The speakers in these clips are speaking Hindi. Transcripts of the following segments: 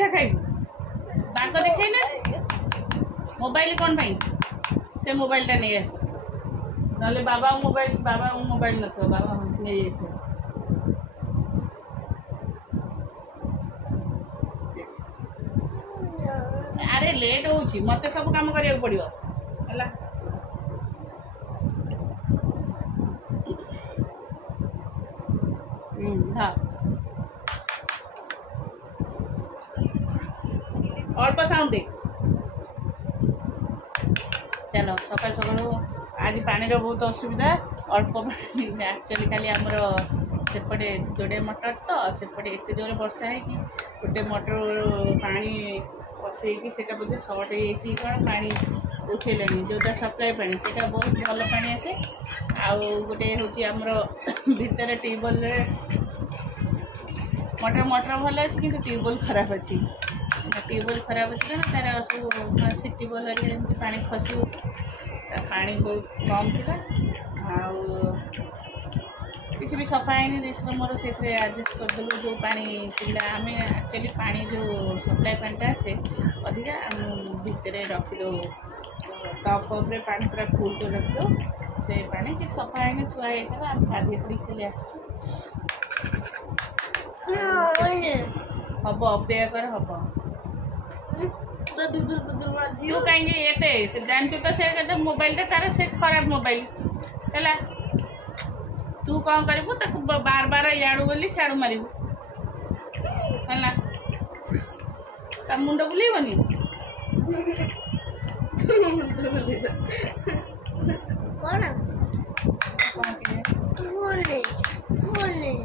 सीधा खाइबू बाग देखना मोबाइल कौन भाई से मोबाइल टा नहीं आस ना बाबा मोबाइल न बाबा नहीं जाइए अरे लेट हो मत सब काम करिया पड़ो है हाँ अल्प साउंड दे चलो सकाल सकाल आज पानी बहुत असुविधा अल्प पानी एक्चुअली खाली आमर सेपटे जोड़े मटर तो सेपटे एत जोर वर्षा है कि गोटे मटर पानी पसैकी से बोधे सर्ट हो कौन पानी उठेले जोटा सप्लाई पानी से बहुत भल पानी आसे आउ गोटे हूँ आमर भितर ट्यूबवेल मटर भल अच्छे कि ट्यूबवेल खराब अच्छी ट्यूबवेल खराब अच्छे ना तार सब सिटी बल पा खसी पानी बहुत कम था किसी भी सफा है श्रमर से एडजस्ट करदेलु जो पानी पिला आम एक्चुअली पानी जो सप्लाई पानीटा आसे अधिका भितर रखिदे टप अप्रे पानी पूरा फुल कर रखिदे से पानी कि सफा है थुआ होता आम गाधे पड़ी खेली हम अपेक्षा कर हम तू कहीं ये जानते तो से मोबाइल तार से खराब मोबाइल है तू कौन करू ताक बार बार इाड़ू बोली सियाड़ू मारू है मुंड बुलेबनी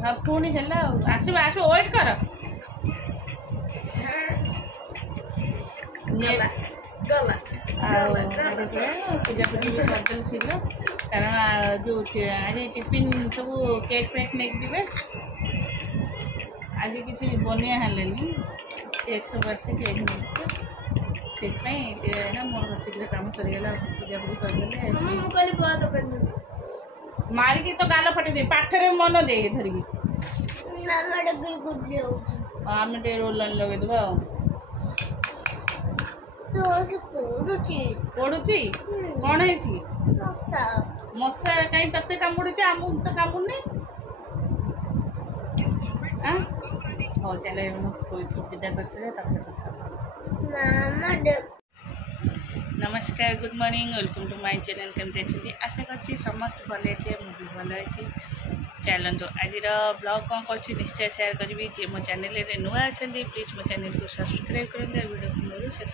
हाँ पुणी है आसब आस वेट कर पूजा पूजी भी करदेल शीघ्र कारण जो आज टिफिन सब केक फेक नहीं जी आज किसी बनिया है केक सब आसे केक से मोर शीघ्र कम सरीगला पूजा पूजी करदे मारिकी तो गाल फटे दे पाठरे मन दे धरिकी आम टे रोल लगे देवा पड़ुची कौन है मशा कहीं ते कामुड़ी आमको तो कामुड़नी हाँ चले विदा कर नमस्कार good morning welcome to my channel केमती अच्छे आशा कर समस्त भले अच्छे मुझे भल अच्छी चलते आज ब्लॉग कौन कर निश्चय शेयर करी जी मो चैनल नुआ अच्छा प्लीज मो चैनल को सब्सक्राइब करेंगे वीडियो को मोर शेष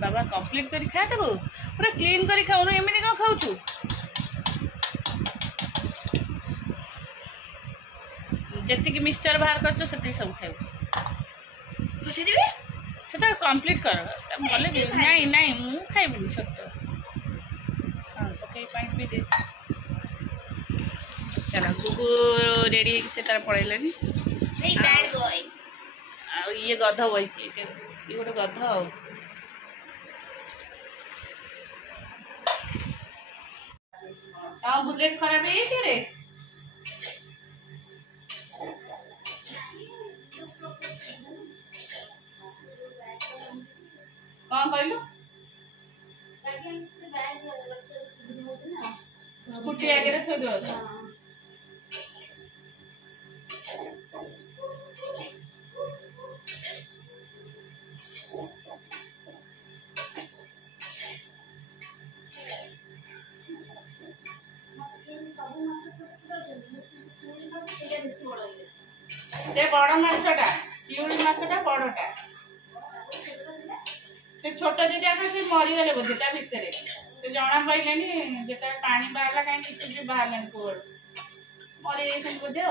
बाबा कंप्लीट कर खा तक पूरा क्लीन कर खाऊन एमती कौन खाऊ जी मिक्सचर बाहर कर सब खाऊ से कंप्लीट कर भले नहीं नहीं मु खाइबी छोट हाँ पकई पानी पी दे चलो गुगु रेडी से तार पड़े ये गध बही ये गोटे गध आ बुलेट खराब है कौन कहलु स्कूटी आगे थोड़ दो बड़ माछटा शिउली माछटा बड़टा से छोट दीटा से मरीगले बोधे ता भितर से जना पाइलानी जो पानी बाहर कहीं किसी भी बाहर कूड़ मरी जाइए बोधे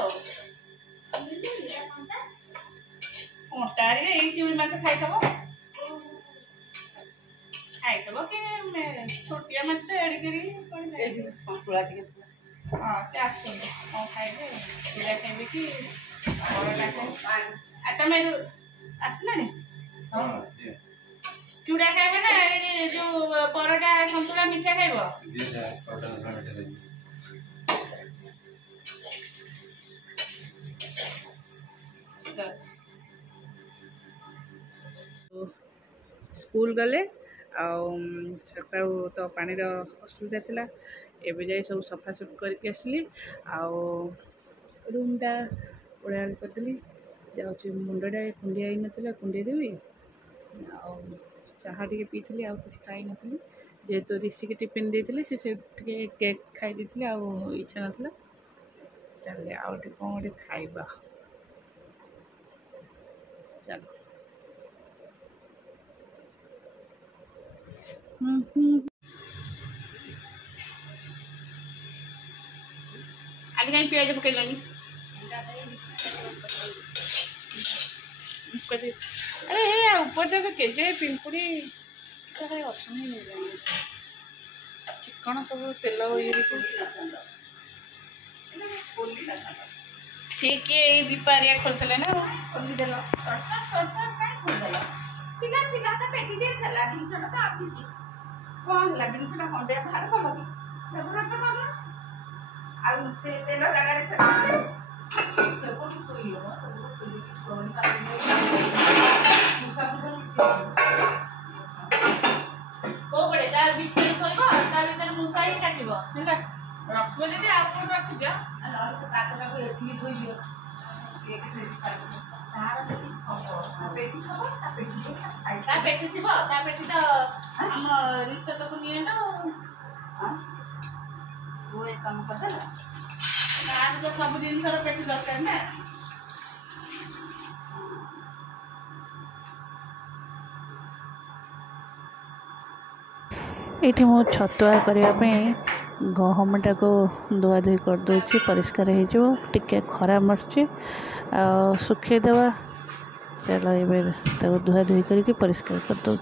कंटारे ये शिउली माछ खाइथब कि छोटिया माछ तो एड़िक सतुला हाँ से आस खाइबे पूरा खाइबे कि तुम आसला चूड़ा खाइबे ना जो परोटा सतुला मिठा खाइब स्कूल गले सकाळु तो पानी असुविधा थिला एबे जाई सब सफासफी करके आसली रूमटा ओळा करदेली जाऊँगी मुंडा कुंडिया ही नाला कुंडे देवी चाहा टे पीती आउ कि खाई नी जेहेतु ऋषि की टिफिन देती से केक खाई दी इच्छा नाला चल आउटे कौन गोटे खाइबा चलो आज कहीं प्याज पकड़लानी अरे हे ऊपर तक केजे पिंपुड़ी असनी चिकन सब तेल सी किए दीपारिया खोलते ना खोलीदेल कौन है जिनसा खंडे बाहर कल से तेल जगार कोपड़े तार भीतर थोब तार भीतर मूसा ही काट रख जी आउट रखीज काटटाक एति थोड़ी पेटी थी पेटी तो आम रिश्वत को नहीं वो एक कम करदेला तो सब जिन पेटी दरकार ना ये मो छतुआ करने गहमटा को धुआधुई करदे परिष्कार हो खरा मरची सुखेदेवा चलो ये धुआधुई करके परिष्कार करदे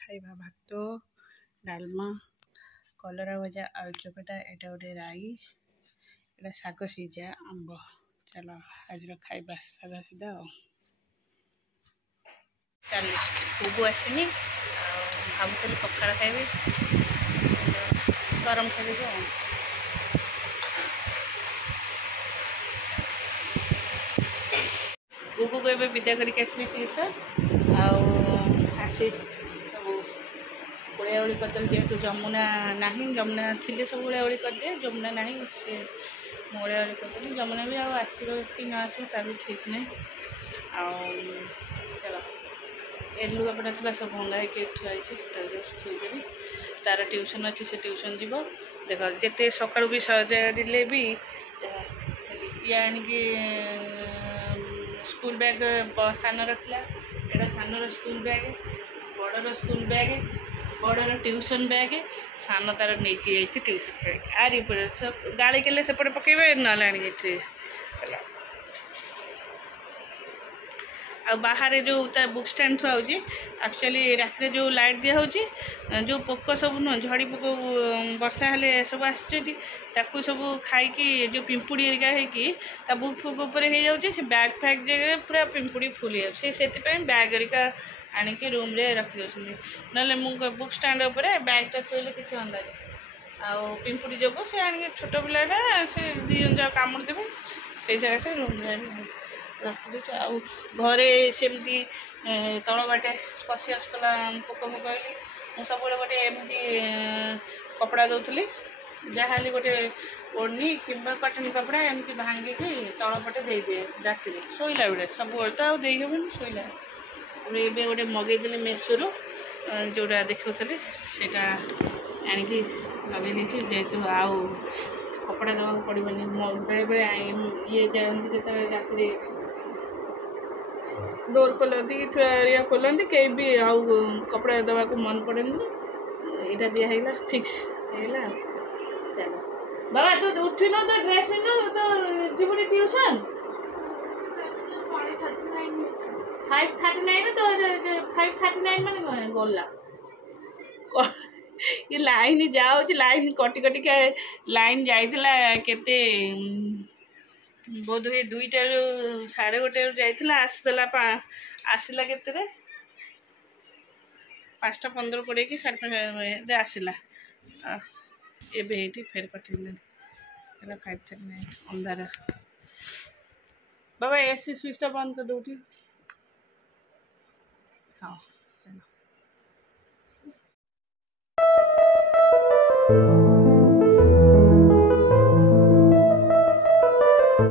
खाइबा भात डालमा कलरा भजा आलू चकटा एटा गोटे राई एटा शाग सीझा आंब चलो आज खाइबा सादा सीधा चल बुबू आसनी भावुली पखाड़ खाइबी गरम खाइबी बुबू को एबे विदा करके आसली ट्यूशन आसी सब ओळाओଳି करदेल जेहेतु जमुना नहीं जमुना थी सब ओळाओଳି करदे जमुना नहीं से ओळाओଳି करदेली जमुना भी आसो कि न आसो तार भी ठीक नहीं चलो ए लुगापटा थी सब भंगा हो थुआई थोदेवी तार ट्यूशन अच्छी से ट्यूशन जीव देख जिते सका भी सजाड़े भी ये आणिकी स्कूल बैग सान रखला एटा सान स्कूल बैग बड़र स्कूल बैग बड़र ट्यूशन बैग सान तार नहीं ट्यूशन बैग आरी सब गाड़ी के सेपटे पकेबे ना आ बाहर जो बुक स्टैंड थुआ एक्चुअली रात जो लाइट दिया जो पोक सब नुह झड़ी पोक वर्षा हेले सब आसू सब खाई जो पिंपुड़ी एरिका है बुक फुक उपर हो जाए से बैग फैग जगह पूरा पिंपुड़ी फुल हो से बैग एरिका आणिकी रूम रे रखी दे ना बुक स्टैंड उपर बैगटा थोड़े किसी अंदाज आउ पिंपुड़ी जो से आणिकी छोट पिलाटा से दी जन कामुड़ देवे से जगह से रूम रे रखी घरे सेमती तल बाटे पशि आसला पोक फोक मुझे सब गोटे एमती कपड़ा दौली ଯାହାହେଲେ ଗୋଟେ ଓଢ଼ନି କିମ୍ବା କଟନ କପଡ଼ା ଏମିତି ଭାଙ୍ଗିକି ତଳ ପଟେ ଦେଇଦିଏ ରାତିରେ ଶୋଇଲା ବେଳେ, ସବୁବେଳେ ତ ଆଉ ଦେଇହେବନି ଶୋଇଲା। ତାପରେ ଏବେ ଗୋଟେ ମଗେଇଦେଲି ମେସୋରୁ, ଯେଉଁଟା ଦେଖାଉଥିଲି ସେଇଟା ଆଣିକି ଲଗେଇ ଦେଇଛି, ଯେହେତୁ ଆଉ କପଡ଼ା ଦେବାକୁ ପଡ଼ିବନି। ବେଳେବେଳେ ଇଏ ଯାଆନ୍ତି ଯେତେବେଳେ ରାତିରେ ଡୋର୍ ଖୋଲନ୍ତି ଇଏ ଖୋଲନ୍ତି, କେହି ବି ଆଉ କପଡ଼ା ଦେବାକୁ ମନ ପଡ଼େନି। ଏଇଟା ଦିଆ ହେଇଗଲା, ଫିକ୍ସ ହେଇଗଲା। ଚାଲ ବାବା, ତୁ ଉଠିନୁ ତ ଡ୍ରେସ୍ ପିନ୍ଧୁ ତ ଯିବୁନି ଟ୍ୟୁସନ୍। 5:39 ତ 5:39 ମାନେ କ'ଣ ଗଲା? ଏ ଲାଇନ୍ ଯାଉଛି, ଲାଇନ୍ କଟି କଟିକା ଲାଇନ୍ ଯାଇଥିଲା କେତେ ବୋଧହୁଏ 2ଟାରୁ 1:30ରୁ ଯାଇଥିଲା, ଆସିଲା କେତେରେ 5:15-20 କି 5:30ରେ ଆସିଲା। ଏବେ ଏଇଠି ଫେର କଟିଗଲାଣି, ହେଲା 5:39 ଅନ୍ଧାର। ବାବା ଏସି ସୁଇଚ୍ଟା ବନ୍ଦ କରିଦେଉଠି। ହଁ ଚାଲ।